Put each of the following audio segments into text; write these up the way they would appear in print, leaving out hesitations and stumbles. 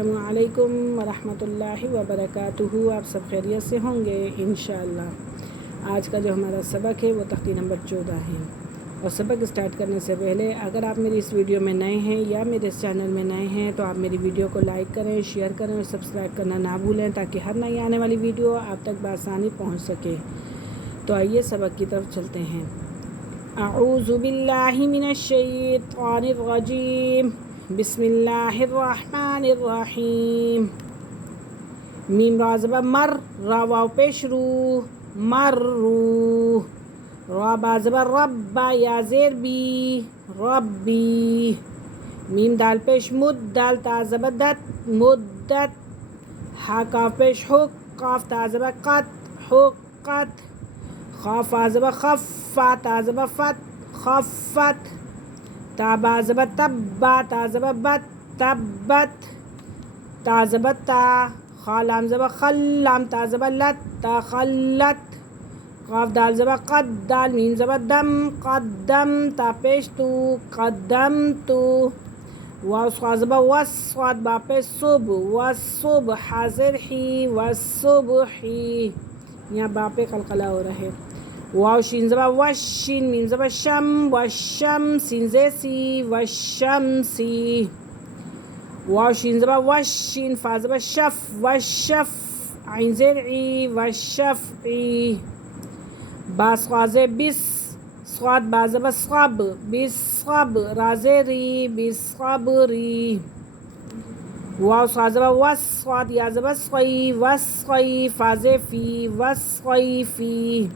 अस्सलामु अलैकुम वरहमतुल्लाहि वबरकातुहू। आप सब खैरियत से होंगे इंशाअल्लाह। आज का जो हमारा सबक है वो तख्ती नंबर 14 है। और सबक स्टार्ट करने से पहले अगर आप मेरी इस वीडियो में नए हैं या मेरे इस चैनल में नए हैं तो आप मेरी वीडियो को लाइक करें, शेयर करें और सब्सक्राइब करना ना भूलें ताकि हर नई आने वाली वीडियो आप तक बआसानी पहुँच सके। तो आइए सबक की तरफ चलते हैं। अऊज़ु बिल्लाहि मिनश शैतानिर रजीम, बिस्मिल्लाहिर्रहमानिर्रहीम। मीम रा ज़बर मर, रा वाव पेश रू, मर्रू। रा बा ज़बर रब्बा, या ज़ेर बी, रब्बी। मीम दाल पेश मुद, दाल ता ज़बर दत, मुद्दत। हा काफ पेश हुक, काफ ता ज़बर क़त, हुक्क़त। खा फा ज़बर खफ़, फा ता ज़बर फ़त, ख़फ़्फ़त। ता बा ज़बर तब्बा, ता ज़बर बत, तब्बत। ता ज़बर ता, खा लाम ज़बर खल, लाम ता ज़बर लत, तख़ल्लत। क़ाफ दाल ज़बर क़द, दाल मीम ज़बर दम, क़द्दम। ता पेश तू, क़द्दमतु। वाव स्वाद ज़बर वस, स्वाद बा पे सुब, वस्सुब। हा ज़ेर ही, वस्सुबही। यहाँ बा पे क़लक़ला हो रहा है। वाव शीन ज़बर वश, शीन मीम ज़बर शम, वशम। सीन ज़े सी, वशमसी। वाव शीन ज़बर वश, शीन फा ज़बर शफ, वशफ। आइन ज़ेर ई, वशफ़ई। बा स्वाज़े बिस, स्वाद बा ज़बर सब, बिस्सब। रा ज़ेरी, बिस्सबरी। वाव स्वाद ज़बर वस, स्वाद या ज़बर स्क़ई, वस्क़ई। फा ज़े फ़ी, वस्क़ईफ़ी।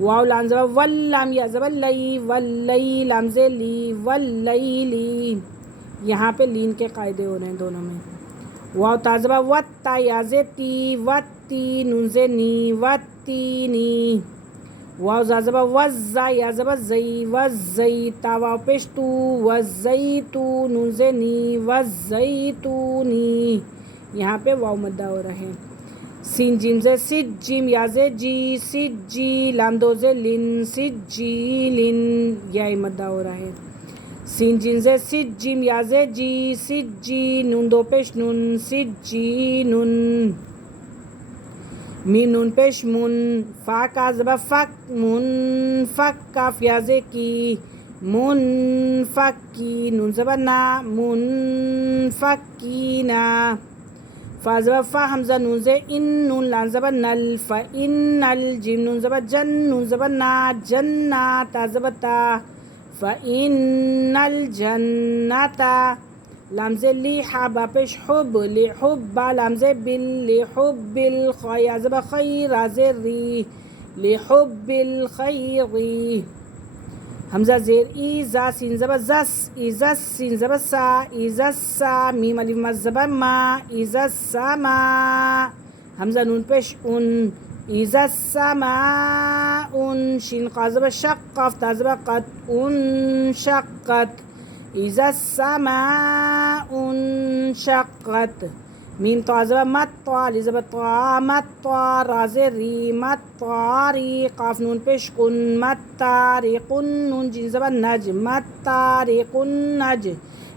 वाव लाम ज़बर वल, लाम या ज़बर लई, वल्लई। लाम ज़े ली, वल्लईली। यहाँ पे लीन के कायदे हो रहे हैं दोनों में। वाव ता ज़बर वत, ता या ज़े ती, वत्ती। नून ज़े नी, वत्तीनी। वाव ज़ा ज़बर वज़्ज़ा, या ज़बर ज़ई, वज़्ज़ई। ता वाव पेश तू, वज़्ज़ईतू। नून ज़े नी, वज़्ज़ईतूनी। यहाँ पे वाव मद्दा हो रहा है। सीन जिम ज़े सिज, जिम या ज़े जी, सिज्जी। लाम दो ज़े लिन, सिज्जीलिन। यह मद्दा हो रहा है। सीन जिम ज़े सिज, जिम या ज़े जी, सिज्जी। नून दो पेश नून, सिज्जीनुन। मीम नून पेश मुन, फा का ज़बर फ़क, मुनफ़क। काफ या ज़े की, मुनफ़क्की। नून ज़बर ना, मुनफ़क्कीना। फा ज़बर फ़ा, हमज़ा नून ज़े इन, नून लाम ज़बर नल, फ़इन्नल। जिम नून ज़बर जन, नून ज़बर ना, जन्ना। ता ज़बर ता, फ़इन्नल जन्नता। लाम ज़े ली, हा बा पेश हुब, लिहुब्बा। लाम ज़े बिल, लिहुब्बिल। ख़ा या ज़बर ख़ई, रा ज़े री, लिहुब्बिल ख़ैरी। हमज़ा ज़ेर ई, ज़ा सीन ज़बर ज़स, इज़स। सीन ज़बर सा, इज़स्सा। मीम अलिफ मद ज़बर मा, इज़स्समा। हमज़ा नून पेश उन, इज़स्समाउन। शीन क़ा ज़बर शक़, क़ाफ ता ज़बर क़त, उनशक़्क़त। इज़स्समाउनशक़्क़त। मीम ता ज़बर मत, ता अलिफ ज़बर ता, मत्ता। रा ज़े री, मत्तारी। क़ाफ नून पेश कुन, मत्तारिकुन। नून जीम ज़बर नज, मत्तारिकुन्नज।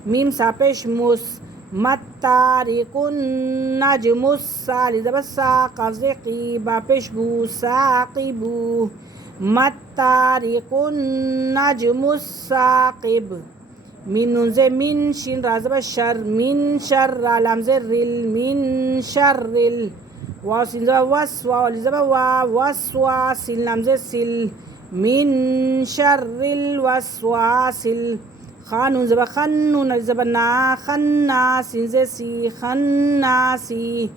मीम सा पेश मुस, मत्तारिकुन्नजमुस्सा। अलिफ ज़बर सा, क़ाफ ज़े क़ी, बा पेश गू, साक़िबू। मत्तारिकुन्नजमुस्साक़िब। मीम नून ज़े मिन, शीन रा ज़बर शर, मिन शर। रा लाम ज़े रिल, मिन शर्रिल। वाव सीन ज़बर वस, वाव अलिफ ज़बर वा, वस्वा। सीन लाम ज़े सिल, मिन शर्रिल वस्वासिल। खा नून ज़बर खन, नून अलिफ ज़बर ना, खन्ना। सीन ज़े सी, खन्नासी।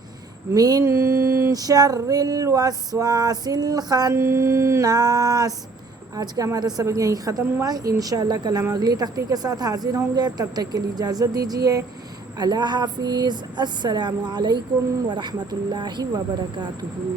मिन शर्रिल वस्वासिल खन्नास। आज का हमारा सबक यहीं ख़त्म हुआ। इंशाअल्लाह कल हम अगली तख्ती के साथ हाज़िर होंगे। तब तक के लिए इजाज़त दीजिए। अल्लाह हाफ़िज़। अस्सलामु अलैकुम वरहमतुल्लाहि वबरकातुहू।